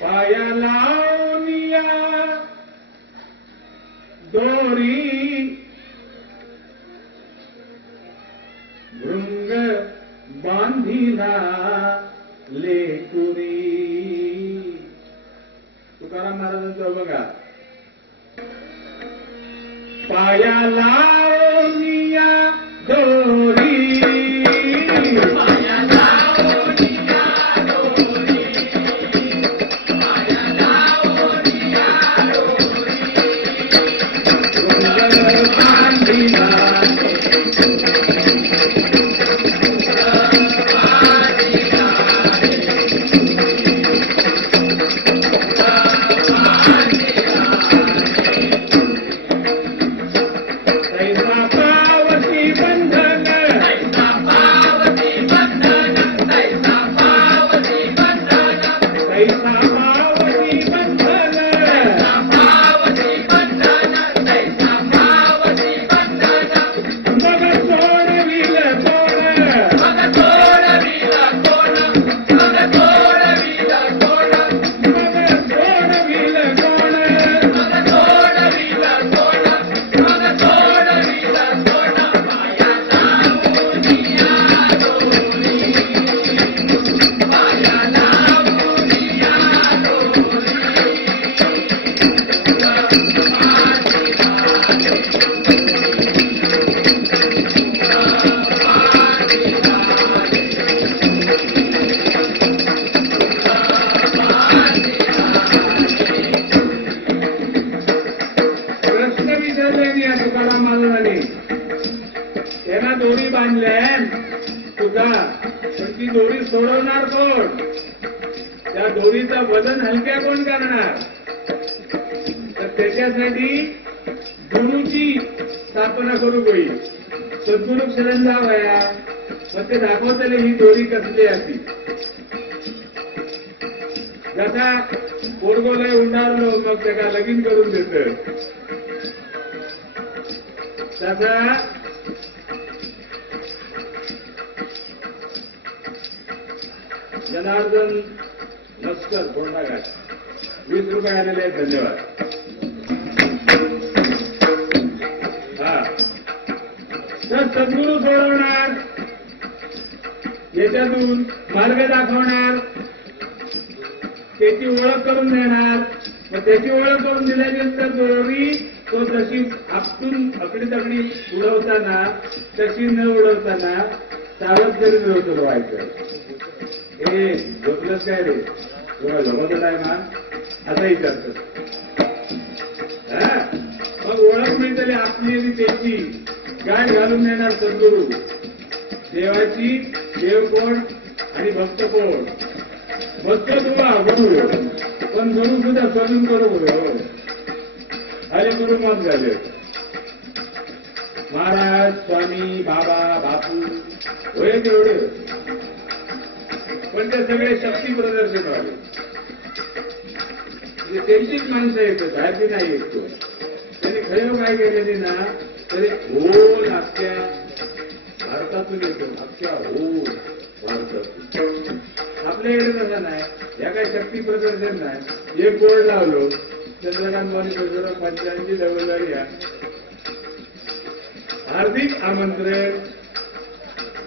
पाया लावनिया दोरी भृंग बांधिला लेकुरी. तुकाराम महाराजांचं बघा. पाया लावनिया दोरी दोरी बांधल्या तुझा, पण ती दोरी सोडवणार कोण? त्या दोरीचा वजन हलक्या कोण करणार? तर त्याच्यासाठी गुरुची स्थापना करू होईल. सद्गुरू शरण जावया, मग ते दाखवतले ही दोरी कसली अशी. जसा पोरगोला उंडारलो मग त्याला लगीन करून देत, तसा जनार्दन लष्कर कोंडाघाट 20 रुपये आलेले आहेत. धन्यवाद. हा, तर सद्गुरू सोडवणार, याच्यातून मार्ग दाखवणार, त्याची ओळख करून देणार. मग त्याची ओळख करून दिल्यानंतर दोरी तो तशी आपटून अकडी तकडी उडवताना, तशी न उडवताना सावध करून होतो व्हायचं. हे झोपलंच काय रे, तुला झोपत आहे ना असं विचारत. मग ओळख मिळतली आपली आणि त्याची गाठ घालून देणार सद्गुरू. देवाची देव कोण आणि भक्त कोण? भक्त तुला गुरु, पण गुरु सुद्धा शोधून करू अरे गुरु मत झाले. महाराज, स्वामी, बाबा, बापू होय तेवढे, पण ते सगळे शक्ती प्रदर्शन व्हावे. त्यांचीच माणसं येतात, बाहेरची नाही येत. त्यांनी खरं काय केलेली ना, तरी होल अख्ख्या भारतातून येतो, अख्ख्या होल भारतातून. आपल्याकडे तसं नाही, या काही शक्ती प्रदर्शन नाही. एक बोर्ड लावलो, चंद्रकांत माने 85 डबल या हार्दिक आमंत्रण,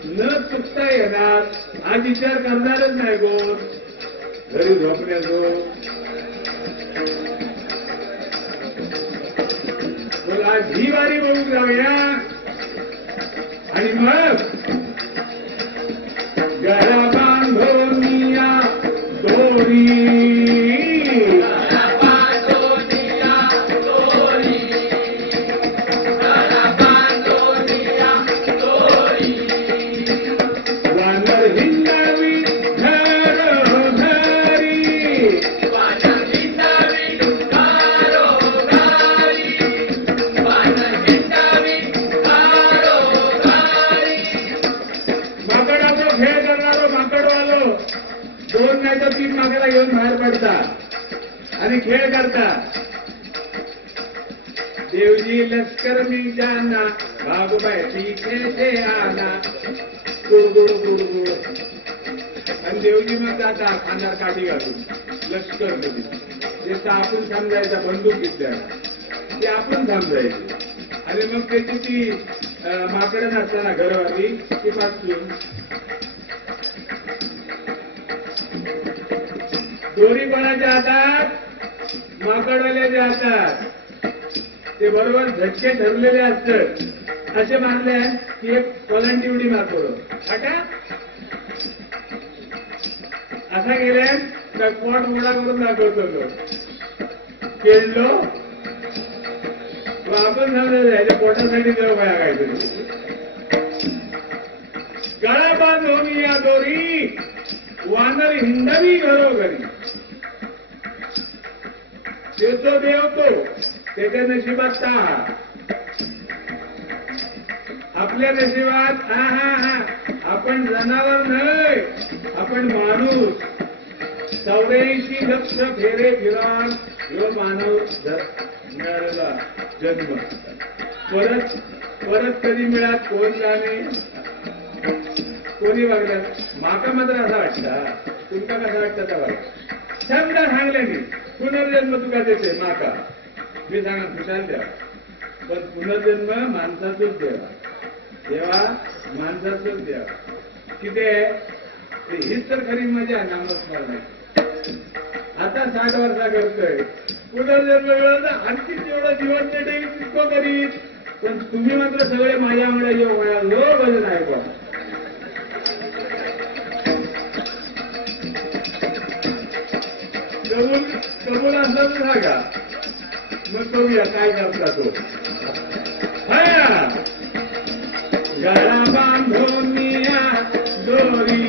न चुकता येणार, हा विचार करणारच नाही कोण. घरी झोपण्याचो आज ही वारी बघून जाऊया आणि मग घरा बांधोनिया दोरी. दोन नाही तर 3 मागाला घेऊन बाहेर पडतात आणि खेळ करतात. देवजी लष्कर मी जाना, बाबूबाई पीछे से आना, गुड गुड गुड गुड. आणि देवजी मग जातात खांद्यावर काठी घालून. लष्कर कधी ते आपण समजायचा बंदूक घेतल्या ते आपण समजायचे आणि मग त्याची ती माकडं नसताना घरवाली ती पाचून दोरी कोणाच्या हातात माकडवाल्याच्या हातात ते बरोबर झटके ठरलेले असतात असे मानले की एक कोलांटी उडी मारतो आता असा गेले तर पोट मोडा करून दाखवतो खेळलो आपण सांगतो याच्या पोटासाठी जेव्हा काय काहीतरी गळा बांधून या दोरी वानर हिंडावी घरोघरी तो देव तो त्याच्या नशिबात का आपल्या नशिबात आपण जनावर नाही आपण माणूस 84 लक्ष फेरे फिरान यो मानव मिळालेला जन्म परत परत कधी मिळात कोण जाणे कोणी वागल्यात माका मात्र असा वाटता तुमका कसा वाटतं त्या बघा समजा सांगले मी पुनर्जन्म तुका देते माका मी सांगा खुशाल द्यावा पण पुनर्जन्म माणसाचंच द्यावा देवा माणसाचंच द्यावा किती हीच तर खरी मजा नामस्मरण आता 60 वर्षा करतोय पुनर्जन्म वेळ आणखी जेवढं जीवन देते तितकं करीत पण तुम्ही मात्र सगळे माझ्यामुळे योग लो भजन आहे का कबूल असला तर सांगा मग करूया काय करता तो गळा बांधून दोरी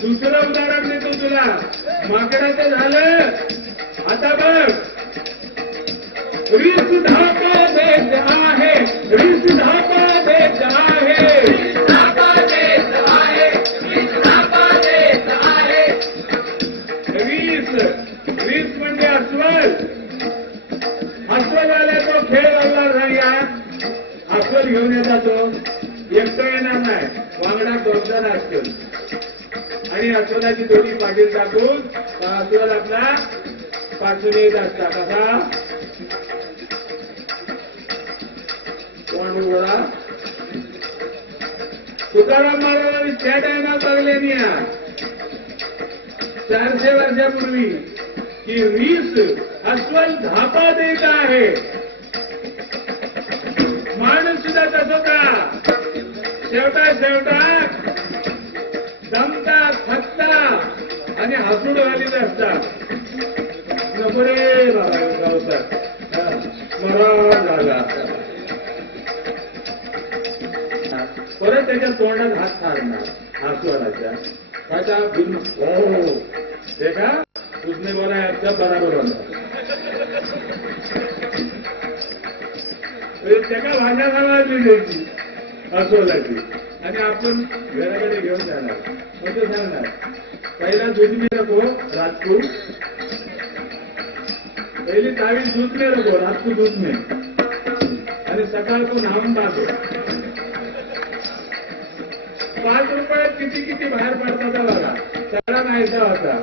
दुसरं उदाहरण देतो तुला माकडाचं झालं आता बघ रीस धापा देत आहे रीस धापा देत आहे रीस म्हणजे अस्वल अस्वल आल्या तो खेळ लागला नाही अस्वल घेऊन येतात तो एकटं येणार नाही वांगडा 2 जण असतील आणि अस्वलाची दोरी पाठीत टाकून अस्वल आपला पाठून येत असता कसा कोण गोळा तुकाराम महाराजांनी त्या टायमात लागले नाही 400 वर्षापूर्वी की रीस अस्वल धापा देत आहे माणूस सुद्धा तसं का शेवटा दमता थकता आणि हसूड घालीत असतात नको रे बाबा मरा झाला परत त्याच्या तोंडात हात मारणार अस्वलाच्या त्याचा हो हे का तुझने बोला याचा बराबर होणार त्याला भाषा समजली द्यायची अस्वलाची आणि आपण घराकडे घेऊन जाणार म्हणजे सांगणार पहिला दूध में रखो रात को पहली तावीज दूध में रखो रात को दूध में आणि सकाळ को नहावून टाको 5 रुपयात किती किती बाहेर पडतात बघा सगळा नाहीसा होता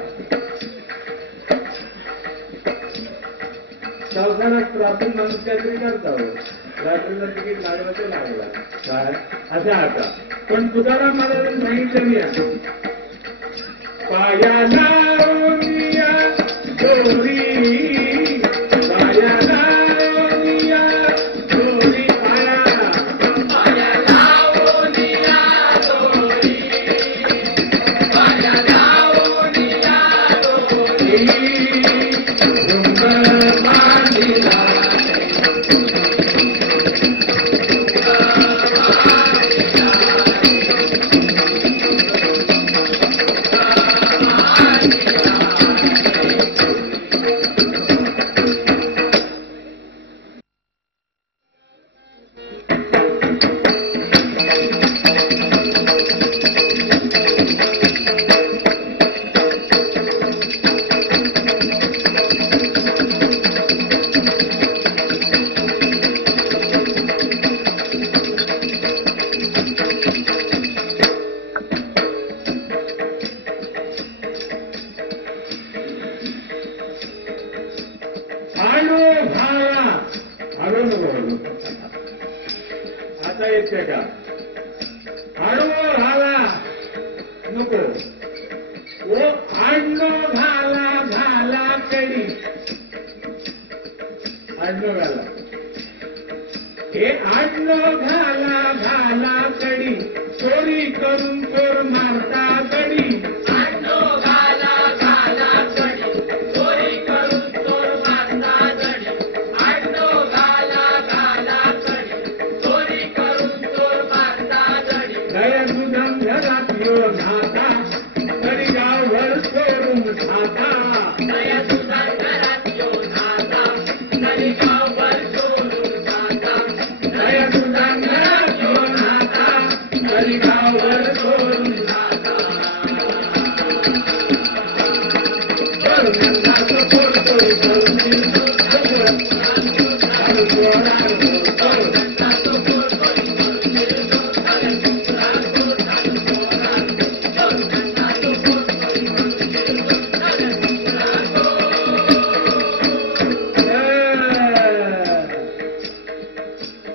संसारात प्राचीन माणूस काहीतरी करता रात्रीला तिकीट लागलं ते लागला काय असा आता. पण तुकाराम महाराजांनी सांगितलं पायाला दोरी पायाला दोरी पायाला आता येते का आडवो घाला नको ओ आडनो घाला घाला कडी आडनो घाला हे आडनो घाला घाला कडी चोरी करून चोर मारता कडी आडनो घाला घाला कडी चोरी करून चोर मारता कडी आडनो घाला घाला कडी चोरी करून चोर मारता कडी गया सुधम घरात यो नाता कडी गावभर चोरून खाता गया सुधम घरात यो नाता कडी गावभर चोरून खाता गया सुधम घरात यो नाता कडी गावभर चोरून खाता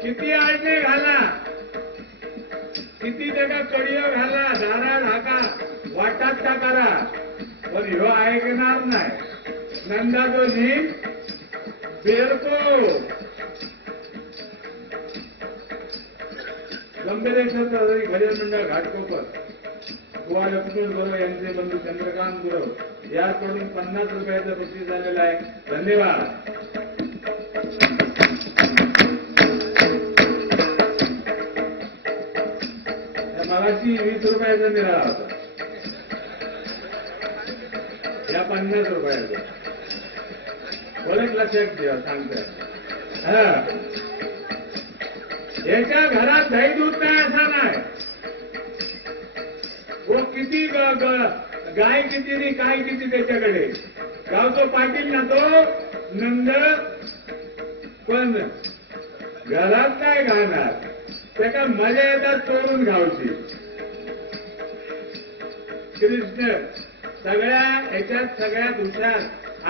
किती आडणे घाला किती जगा कडियो घाला दारा ढाका वाटात का करा पण ह्यो ऐकणार नाही. नंदाचो झीम बेरको गंभीरेश्वर भजन मंडळ घाटकोपर गोवा लक्ष्मण गुरव यांचे बंधू चंद्रकांत गुरव याकडून 50 रुपयाचं बक्षीस झालेलं आहे. धन्यवाद. मगाशी 20 रुपयाचा मिळाला होता या 50 रुपयाचा बोलत लक्षात ठेवा सांगतोय. याच्या घरात दही दूध नाही असा नाही. वो किती गाय किती आणि काय किती त्याच्याकडे गावतो पाटील ना तो नंद पण घरात काय घालणार त्याला मजा येतात चोरून गावची. कृष्ण सगळ्या ह्याच्यात सगळ्यात हुशार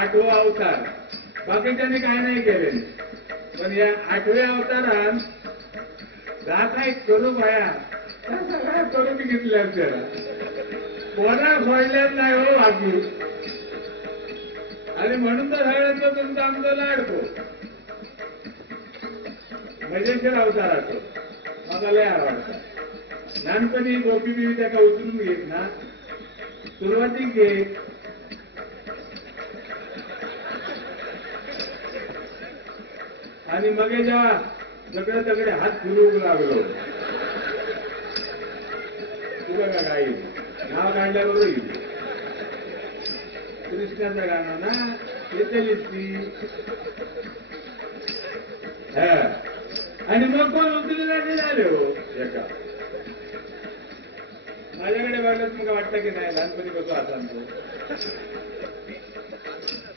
8वा अवतार बाकीच्यांनी काय नाही केले पण या 8व्या अवतारात दाता एक स्वरूप आहे त्या सगळ्या स्वरूपी घेतल्या त्याला कोणा सोडल्यात नाही हो बाकी. आणि म्हणून तर सगळ्यांचं तुमचं आमचं लाडको मजेशीर अवताराचं मला लय आवडतात. लहानपणी गोपी बिबी त्याला उचलून घेत ना सुरुवातीक घेत आणि मग जेव्हा सगळे सगळे हात फिरवू लागलो तुला का काही नाव काढल्याबरोबर येईल कृष्णाचं गाणं ना येतेलीच ती. आणि मग कोण उचलले झाले हो एका माझ्याकडे बघलं मग वाटतं की नाही लहानपणी कसं असा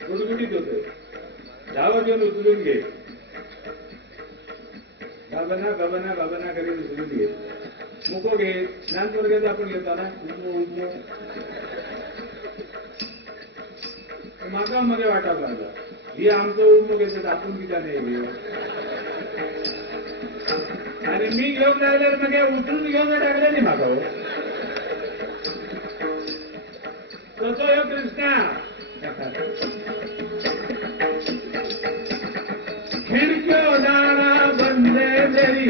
गुटगुटीत होते धावत येऊन उचलून घे बाबांना बाबांना बाबांना कधी उचलून घे मुको घे लहान पोरग्याचं आपण घेतो ना मागा मध्ये वाटायला लागला ही आमचं उमो घेतात आपण किती नाही आणि मी घेऊन लागल्यावर मग या उचलून घेऊन टाकले नाही मागा तसो हो कृष्णा खिडक्यो दारा बंदे जरी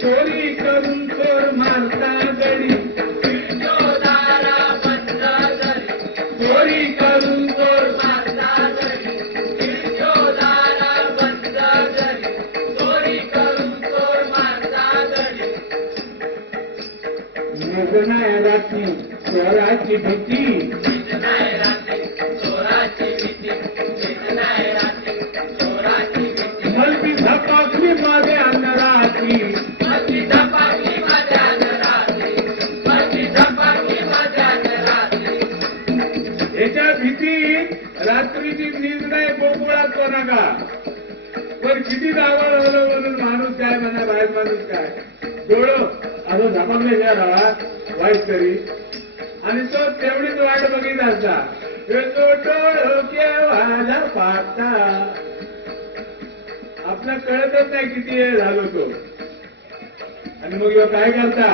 चोरी करून चोर मारता गडी खिडक्यो दारा बंद जरी चोरी करून चोर मारता गडी खिडक्यो दारा बंद जरी चोरी करून चोर मारता गडी मेघनाय रात्री चोराची भीती मेघनाय रात्री चोराची भीती मेघनाय रात्री चोराची भीती मलती धपाकली माझ्या अंधाराची मलती धपाकली माझ्या अंधाराची मलती धपाकली माझ्या अंधाराची याच्या भीतीत रात्रीची नींद नाही गोकुळात कोणा का पण किती दावा झालं म्हणून माणूस काय म्हणा बाहेर माणूस काय डोळं असं झपाकले घ्या राहा वाईट तरी आणि तो तेवढीच वाट बघित असता तो डोळ केव्हा पाहता आपला कळतच नाही किती वेळ झालो तो आणि मग काय करता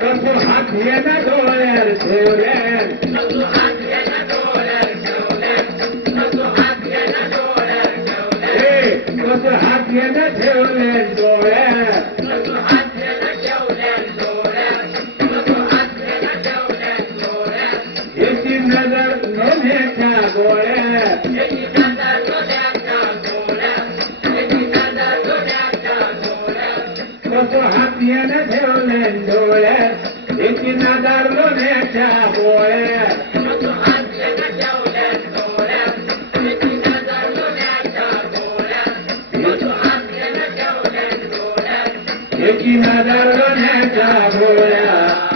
कसं हात येणार डोळ्यार ठेवल्यार कसं हात येणार डोळ्यार ठेवल्यार कसं हात येणार डोळ्यार ठेवल्यार कसं हात येणार ठेवल्यार डोळ्यार कसं हात येणार ठेवल्यार डोळ्यार कसं हात येणार ठेवल्यार डोळ्यार याची नजर नोंदच्या डोळ्यात याची नजर नोंदच्या डोळ्यात याची नजर नोंदच्या डोळ्यात कसं हात येणार ठेवल्यार डोळ्यात याची नजर नोंदच्या डोळ्यात कसं हात येणार ठेवल्यार डोळ्यात याची नजर नोंदच्या डोळ्यात कसं हात येणार ठेवल्यार डोळ्यात याची नजर नोंदच्या डोळ्यात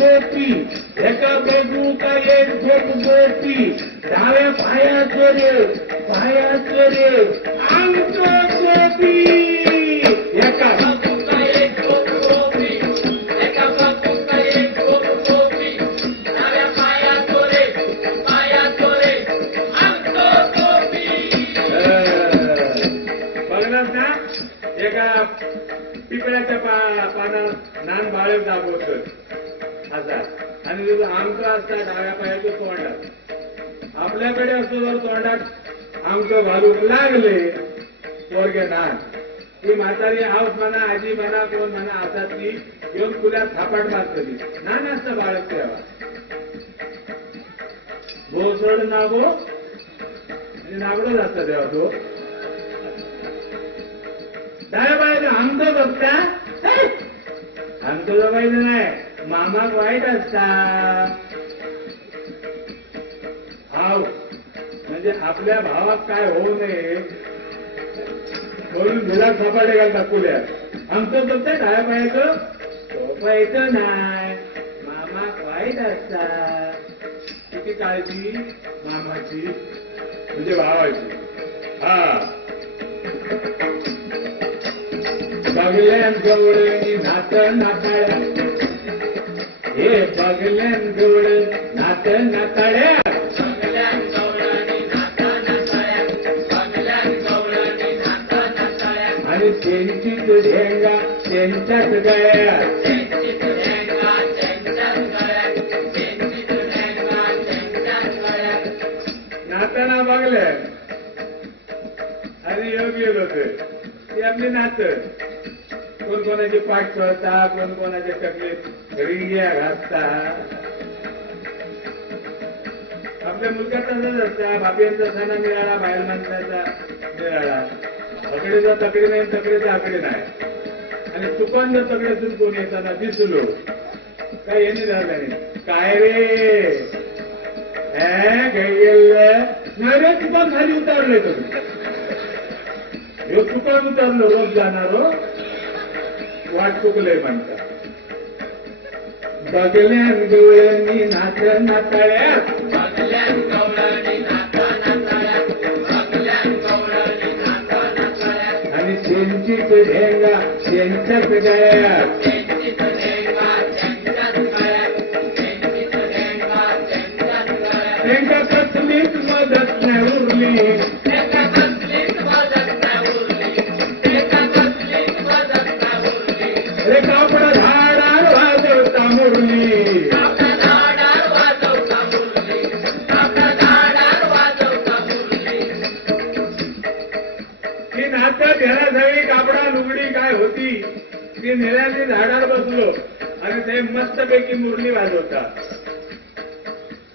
एका बघू का एक झोप गोपी डाव्या पायाचं रे आमचं गोपी एका बघू का एक झोप गोपी एका बघू का एक झोप गोपी डाव्या पायाचं रे आमचं गोपी बघलास ना एका पिपळ्याच्या पानात नान बाळेव दाखवत असा आणि तुझं अंक असता डाव्या पायाच्या तोंडात आपल्याकडे असतो जर तोंडात अंक घालून लागले पोरगे ना ती म्हातारी हाऊस म्हणा आजी म्हणा कोण म्हणा असा ती घेऊन तुला थापाट मारतली ना नसतं बाळक तेव्हा भोसड नागो म्हणजे नागडं जातं तेव्हा तो डाव्या पायाचं अंक बघता अंक जबायचं नाही मामाक वाईट असता हाव म्हणजे आपल्या भावात काय होऊ नये म्हणून घरात सपाटे घालतात कुल्यात आमचं बघताय डाव्या पायाचं झोपायचं नाही मामाक वाईट असता किती काळजी मामाची म्हणजे भावाची हा बघल्यान गवळणी नात नाताळ्या हे बघल्यान गवळ नात नाताळ्या बघल्यान गवळणी नात नाताळ्या बघल्यान गवळणी नात नाताळ्या आणि त्यांचीच ढेंगा त्यांच्याच गळ्यात त्यांचीच ढेंगा त्यांच्याच गळ्यात त्यांचीच ढेंगा त्यांच्याच गळ्यात नाताना बघल्यान आणि योग गेलो ते आपली नात कोण कोणाची पाठ पळता कोण कोणाच्या चकलीत रिंग्या घासता आपल्या मुलगा तसंच असता बापींचा सणा मिळाला बाहेर माणसाचा मिळाला अकडेचा तकडे नाही तकडेचा आकडे नाही आणि चुकान जर तकड्यातून कोण येताना दिसलो काय यांनी झालं नाही काय रे रे चुकान खाली उतारले तुम्ही हे चुकान उतरलो रोज जाणारो वाट चुकले म्हणतात बगल्यान गवळणी नाच नाताळ्यात आणि शेंचीत ढेंगा शेंच्यात गळ्यात ढेंगा कसलीच मदत नाही उरली रे कापड झाडार वाजवता मुरली ती नाचत ह्याला सगळी कापडा लुगडी काय होती ती नेल्याची झाडावर बसलो आणि ते मस्तपैकी मुरली वाजवता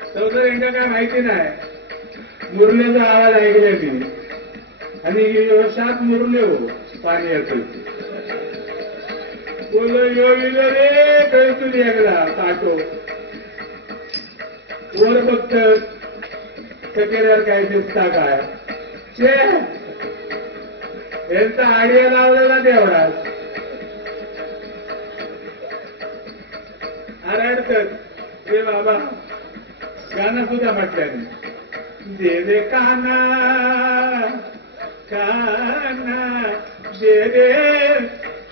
चौथं यांना काय माहिती नाही मुरलेचा आवाज ऐकले मी आणि योशात मुरले हो पाणी येतो बोल येईल रे कळतून एकदा पाठो वर बघत सकेल्यावर काय दिसता काय चे यांचा आडिया लावलेला तेवढाच आरडत रे बाबा गाणं सुद्धा म्हटल्याने दे दे काना काना दे दे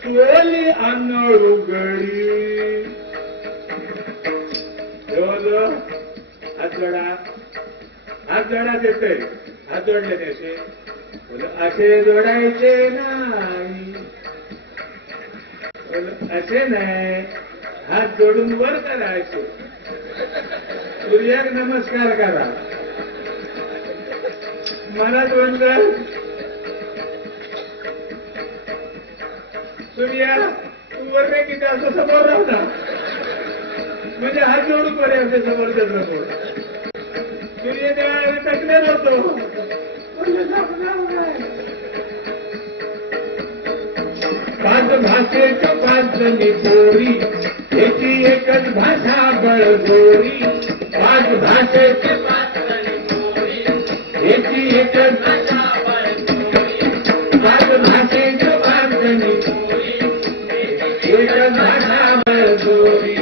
चोली अन्नळू गडी हात जोडा देतोय हात जोडले त्याचे असे जोडायचे नाही असे नाही हात जोडून वर करायचे सूर्याक नमस्कार करा मला म्हणतं सूर्या तू वर नाही किती असं समोर राहता म्हणजे हात जोडून बरे असे समोरच्या समोर सूर्य त्या टकलेला होतो पाच भाषेच्या पाच जणी पोरी याची एकच भाषा बळगोरी पाच भाषेचे पाच जणी पोरी याची एकच भाषा बळगोरी पाच भाषेच्या पाच जणी पोरी एकच भाषा बळगोरी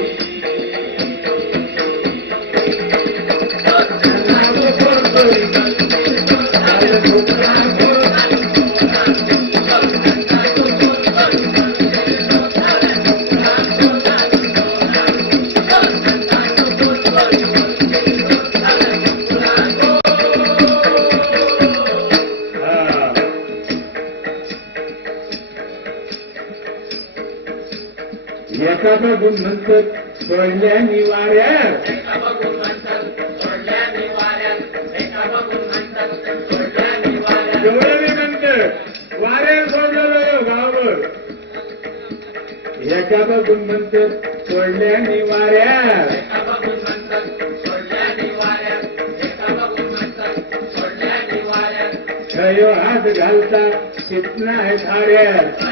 एका बघून म्हणतात सोडल्या निवाऱ्यात गवळणी म्हणतात वाऱ्यात सोडलं गावावर एका बघून म्हणतात सोडल्या निवाऱ्यात छयो हात घालता चितनाय थाऱ्यात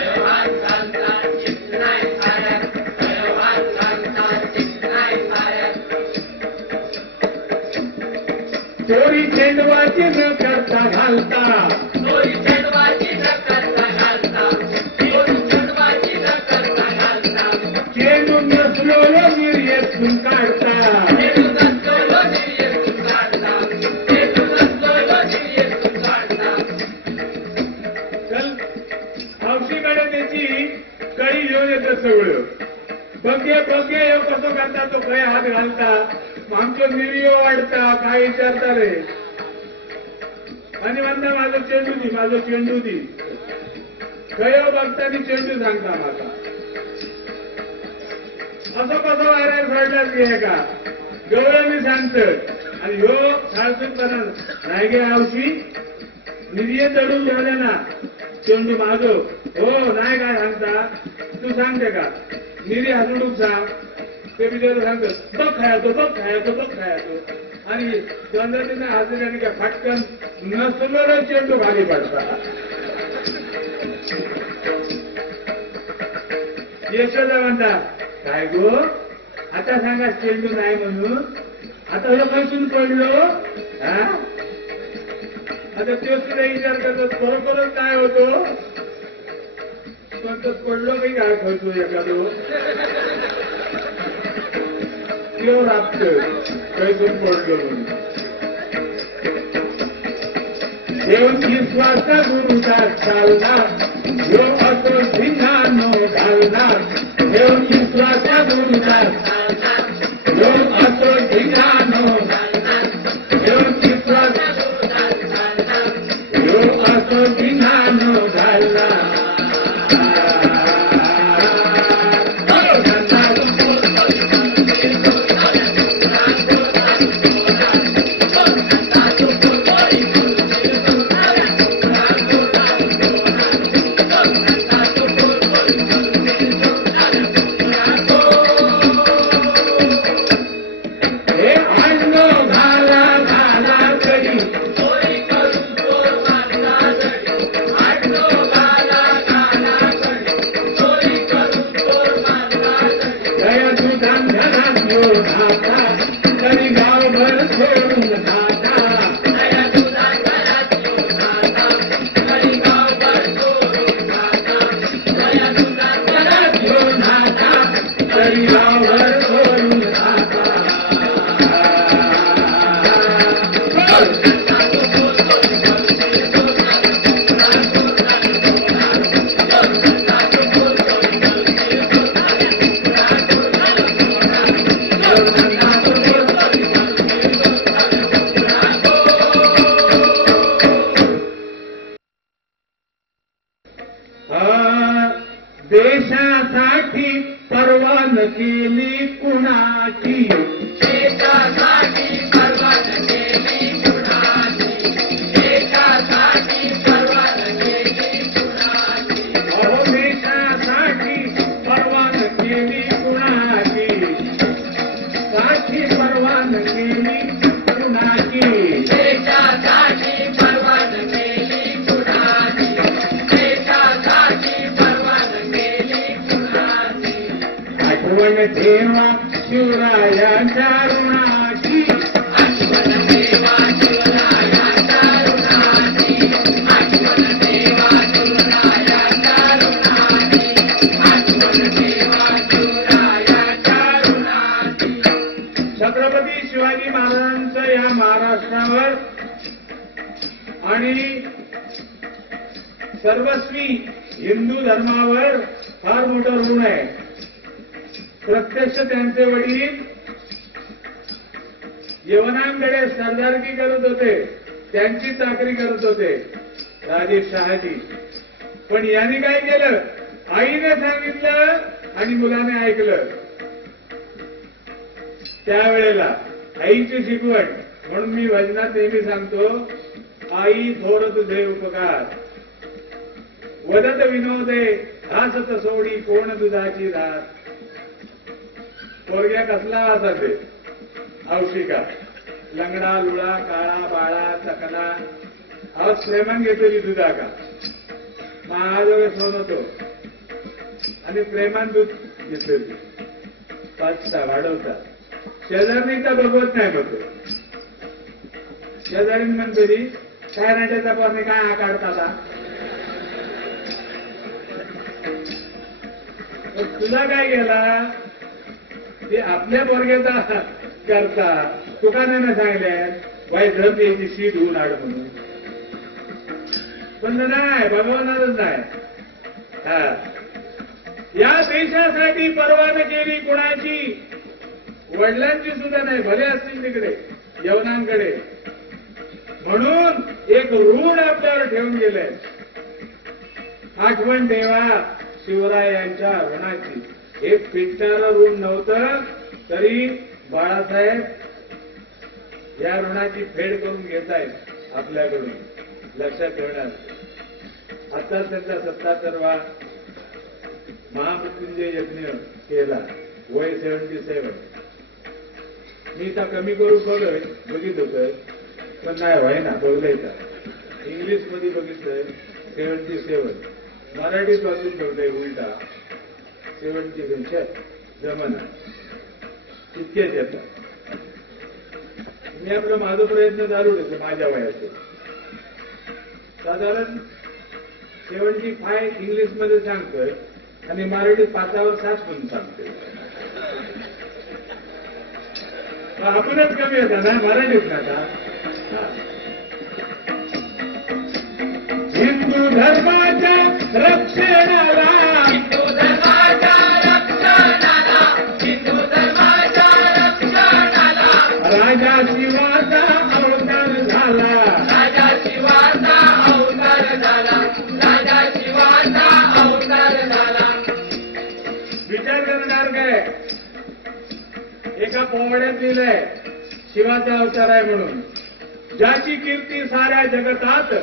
चोरी चेंडवाची न करता घालता चोरी चेंडवाची न करता घालता चोरी चेंडवाची न करता घालता चेंडू नसलो निर्येतून काढता चेंडू नसलो निर्येतून काढता चेंडू नसलो निर्येतून काढता चल हौशीकडे त्याची कळी घेऊन येतं सगळं बघे बघे कसं करता तो खय हात घालता आमचं निर्य वाढता काय विचारता रे आणि म्हणता माझं चेंडू दी खय बघता चेंडू सांगता माझा असं कसं वाऱ्यात सोडलाच घे का गवळणी सांगत आणि ह्यो खालसूनपणा नाही गे आवशी निर्य चढून ठेवले ना चेंडू माग हो नाही काय सांगता तू सांगते का निर्य हसडूक सांग ते बिचार सांगत बघ खायचो आणि चंद्रतीने हसल्याने काय फाटकन नसलो चेंडू खाली पडता यशोदा म्हणता काय गो आता सांगा चेंडू नाही म्हणून आता हे पैसून पडलो आता तो सुद्धा विचार करतो खरोखरच काय होतो पण तो पडलो काही काय खर्चो एखादो गेलो राबतो कैसून पडलो म्हणून देवची श्वास गुरुचा चालना यो असो धिंगानो घालना देवची श्वास गुरुचा यो असो धिंगानो देवची श्वास यो असो धिंगानो घालना देशासाठी पर्वा न केली कुणाची देशासाठी पर्वा न केली कुणाची देशासाठी पर्वा न केली कुणाची अहो देशासाठी पर्वा न केली कुणाची साठी पर्वा न केली कुणाची देशासाठी पर्वा न केली कुणाची देशासाठी आठवण ठेवा शिवरायांच्या ऋणाची आठवण ठेवा शिवरायांच्या ऋणाची आठवण ठेवा शिवरायांच्या ऋणाची आठवण ठेवा शिवरायांच्या ऋणाची छत्रपती शिवाजी महाराजांचं या महाराष्ट्रावर आणि सर्वस्वी हिंदू धर्मावर फार मोठं ऋण आहे. प्रत्यक्ष त्यांचे वडील यवनांकडे सरदारकी करत होते, त्यांची चाकरी करत होते राजे शहाजी. पण यांनी काय केलं, आईने सांगितलं आणि मुलाने ऐकलं. त्यावेळेला आईची शिकवण म्हणून मी भजनात नेहमी सांगतो, आई थोर तुझे उपकार वदत विनोदे हासत सोडी कोण दुधाची रात. पोरग्या कसला असायचे, औशिका लंगडा लुळा काळा बाळा चकना आज प्रेमान घेतलेली दुधा का महाजवळ सोन होतो आणि प्रेमान दूध घेतलेली 5-6 वाढवतात. शेजारी तर बघवत नाही म्हणतो, शेजारी म्हणतो काय नाट्याचा पाणी काय काढता तुला काय गेला ते आपल्या पोरग्याचा करता तुकाराने सांगल्या वाईट धर याची शीट होऊन आड म्हणून. पण नाही भगवानाच नाही. या देशासाठी पर्वा न केली कुणाची, वडिलांची सुद्धा नाही, भले असतील तिकडे यवनांकडे. म्हणून एक ऋण आपल्यावर ठेवून गेलंय. आठवण ठेवा शिवरायांच्या ऋणाची. हे पिंटारं ऋण नव्हतं तरी बाळासाहेब या ऋणाची फेड करून घेत आहेत आपल्याकडून. लक्षात ठेवणार. आता त्यांचा 77वा महामृत्युंजय यज्ञ केला, वय 77. मी तर कमी करू बघलोय, बघित होतोय पण नाही व्हाय ना, बघलंय का इंग्लिश मध्ये बघितलंय 77. मराठीत वाचून बघलंय उलटा 70 जमाना इतकेच येतात. मी आपला माझा प्रयत्न चालू ठेवतो माझ्या वयाचे. साधारण 75 इंग्लिशमध्ये सांगतोय आणि मराठीत 5वर 7 म्हणून सांगतोय. आपणच कमी होता ना मराठीत ना आता. हिंदू धर्माच्या रक्षणाला हिंदू धर्माच्या रक्षणाला हिंदू धर्माच्या रक्षणाला राजा शिवाचा अवतार झाला. राजा शिवाचा अवतार झाला. राजा शिवाचा अवतार झाला. विचार करणार काय एका पोवड्यात लिहिलंय शिवाचा अवतार आहे म्हणून. ज्याची कीर्ती साऱ्या जगतात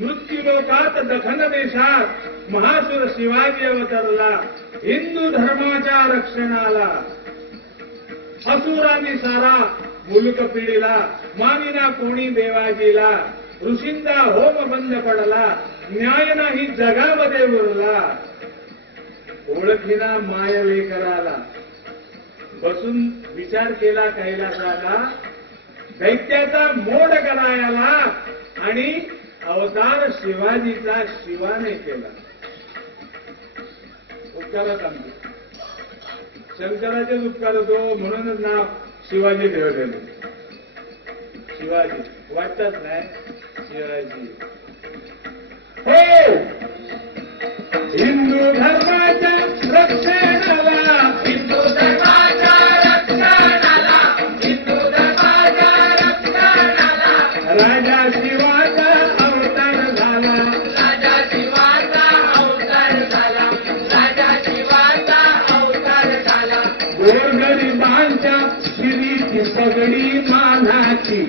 मृत्यू लोकात दखन देशात महासुर शिवाजी अवतरला हिंदू धर्माच्या रक्षणाला. असुरांनी सारा मुलुक पिढीला मानिना कोणी देवाजीला. ऋषींचा होम बंद पडला न्याय नाही जगामध्ये उरला. ओळखीना माय लेकराला बसून विचार केला कैलासाला. दैत्याचा मोड करायला आणि अवतार शिवाजीचा शिवाने केला. उपकारात आमचे शंकराचेच उपकार होतो म्हणूनच नाव शिवाजी ठेवलेलं. शिवाजी वाटतच नाही शिवाजी. हो हिंदू धर्माच्या रक्षणाला हिंदू धर्माच्या रक्षणाला हिंदू धर्माच्या रक्षणाला राजा शिवाचा अवतार झाला. राजा शिवाचा अवतार झाला. राजा शिवाचा अवतार झाला. गोरगरिबांच्या शिरीची पगडी मानाची.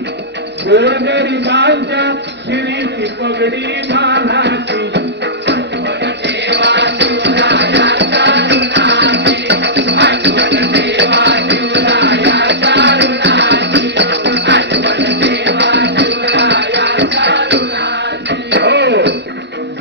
गोरगरिबांच्या शिरीची पगडी मानाची.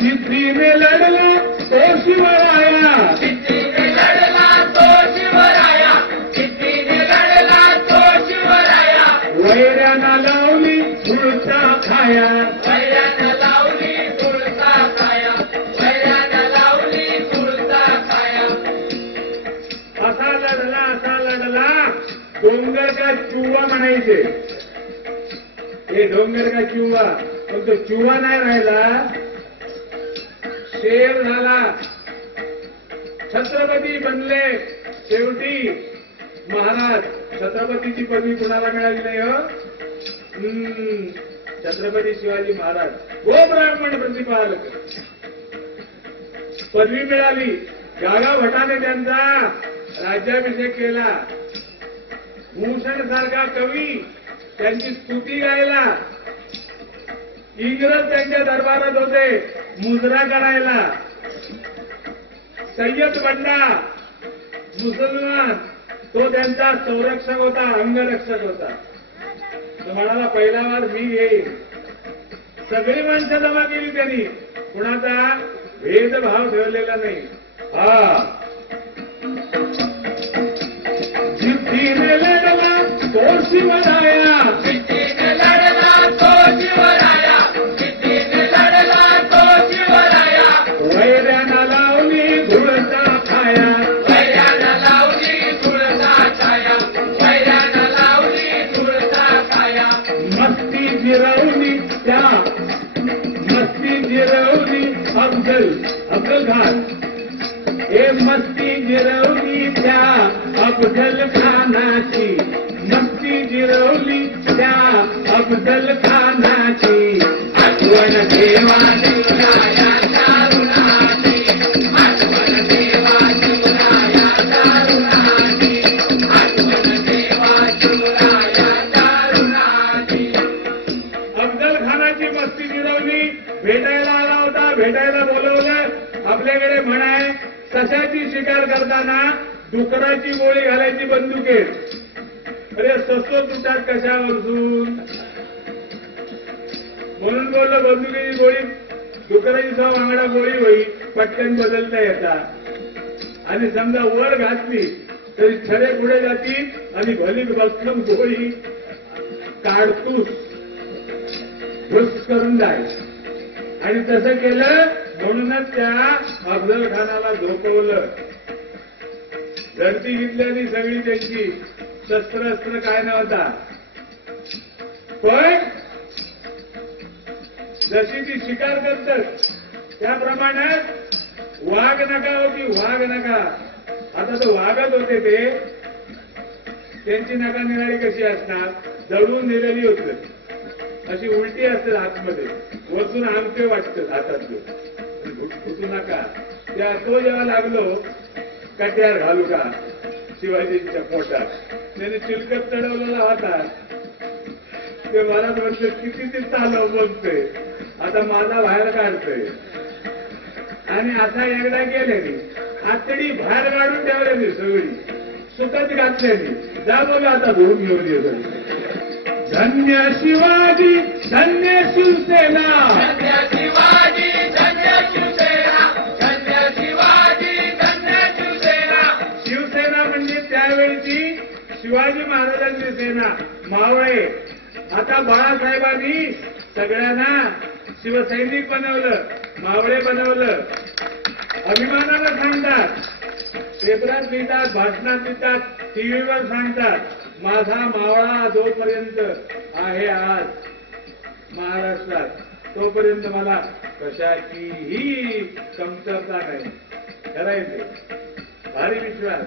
जिद्दीने लढला तो शिवराया. जिद्दीने लढला तो शिवराया. जिद्दीने लढला तो शिवराया. वैऱ्यानं लावली झुळता खाया. वैऱ्यानं लावली तुळसा खाया. वैऱ्यानं लावली तुळसा खाया. असा लढला डोंगर का चुवा म्हणायचे. हे डोंगर का चुवा पण तो चुवा नाही राहिला शेर झाला. छत्रपती बनले शेवटी महाराज. छत्रपतीची पदवी कुणाला मिळाली नाही हो. छत्रपती शिवाजी महाराज गो ब्राह्मण प्रतिपालक पदवी मिळाली. गागा भटाने त्यांचा राज्याभिषेक केला. भूषण सारखा कवी त्यांची स्तुती गायला. इंग्रज त्यांच्या दरबारात होते मुजरा करायला. सय्यद बंडा मुसलमान तो त्यांचा संरक्षक होता अंगरक्षक होता. तो म्हणाला पहिला वार मी येईल. सगळी माणसं जमा केली त्यांनी. कुणाचा भेदभाव ठेवलेला नाही. जिद्दीने लढला तो शिवराया. जिद्दीने लढला तो शिवराया. जिद्दीने लढला तो शिवराया. वैऱ्यानं लावली धुळता खाया. वैऱ्यानं लावली तुळसा छाया. वैऱ्यानं लावली तुळसा छाया. मस्ती जिरवली त्या मस्ती जिरवली अफजल खान. हे मस्ती जिरवली त्या अफजल खानाची. मस्ती जिरवली त्या अफजल खानाची. आठवण ठेवा शिवरायाच्या ऋणाची. आठवण ठेवा शिवरायाच्या ऋणाची. आठवण ठेवा शिवरायाच्या ऋणाची. अफजल खानाची मस्ती जिरवली. भेटायला आला होता. भेटायला बोलवलं. आपल्याकडे म्हण आहे सशाची शिकार करताना डुकराची गोळी घालायची बंदुकीत. अरे ससो तुटात कशावरून म्हणून बोललं बंदुकीची गोळी डुकराची सहा वांगडा गोळी होई पटकन बदलता येतात. आणि समजा वर घातली तरी छडे पुढे जातील आणि भली भक्कम गोळी काढतूस घुस करून जाय. आणि तसं केलं म्हणूनच त्या अफजल खानाला झोपवलं. धरती घेतल्याने सगळी त्यांची शस्त्र काय नव्हता. पण जशी ती शिकार करतात त्याप्रमाणे वाघ नका होती, वाघ नका. आता तो वाघच होते ते, त्यांची नका निराळी कशी असणार, दडून दिलेली होती, अशी उलटी असते हातमध्ये, वरतून आमचे वाटतात हातातले, फुटू नका. त्या तो जेव्हा लागलो कट्यार घालू का शिवाजींच्या पोटात, त्याने चिलकत चढवलेला होता. ते मला म्हणते किती ते चालव बघते, आता माझा बाहेर काढतोय. आणि असा एकदा गेलेली आतडी बाहेर काढून ठेवलेली, सगळी सुतच घातलेली. जा बघा आता धुवून घेऊन येतो. धन्य शिवाजी धन्य शिवसेना, धन्य शिवाजी धन्य शिवसेना, धन्य शिवाजी धन्य शिवसेना. शिवसेना म्हणजे त्यावेळची शिवाजी महाराजांची सेना, मावळे. आता बाळासाहेबांनी सगळ्यांना शिवसैनिक बनवलं, मावळे बनवलं. अभिमानानं सांगतात, पेपरात लिहितात, भाषणात लिहितात, टीव्हीवर सांगतात, माझा मावळा जोपर्यंत आहे आज महाराष्ट्रात तोपर्यंत मला कशाचीही कमतरता नाही. करायचे भारी विश्वास.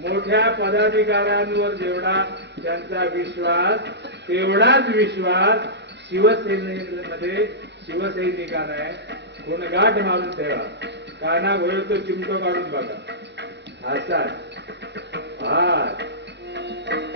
मोठ्या पदाधिकाऱ्यांवर जेवढा त्यांचा विश्वास, तेवढाच विश्वास शिवसेनेमध्ये शिवसैनिकांना आहे. कोण गाठ मारून ठेवा, काना घोळ तो चिमटो काढून बघा. असा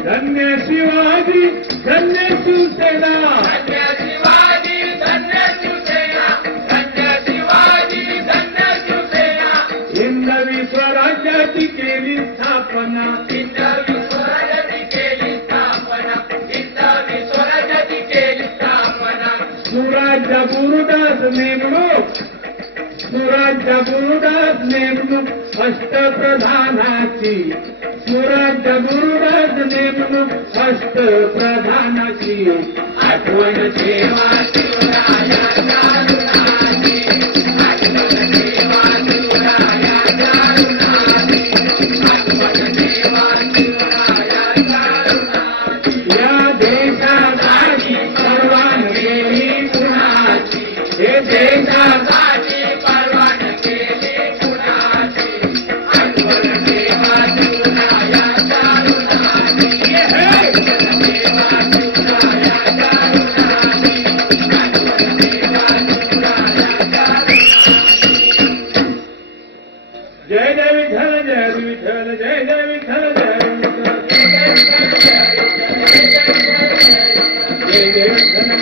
धन्य शिवाजी धन्य शिवसेना, धन्य शिवाजी धन्य शिवसेना, धन्य शिवाजी धन्य शिवसेना. हिंदवी स्वराज्याची केली स्थापना, हिंदवी स्वराज्याची केली स्थापना, हिंदवी स्वराज्याची केली स्थापना. सुराज्य गुरुदास नेमणूक, सुराज्य गुरुदास नेमणूक अष्टप्रधानाची, सुराज्य गुरुदास नेमणूक अष्टप्रधानाची. आठवण ठेवा शिवरायाच्या ऋणाची, आठवण ठेवा शिवरायाच्या ऋणाची, आठवण ठेवा शिवरायाच्या ऋणाची. या देशासाठी परवान केली कुणाची, हे देशासाठी परवान केली कुणाची. आठवण ठेवा शिवरायाच्या ऋणाची, आठवण ठेवा शिवरायाच्या ऋणाची, आठवण ठेवा शिवरायाच्या ऋणाची. जय जय विठ्ठल जय विठ्ठल जय जय विठ्ठल जय विठ्ठल जय जय विठ्ठल.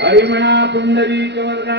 हरी म्हणा पुंडरीक वरदा.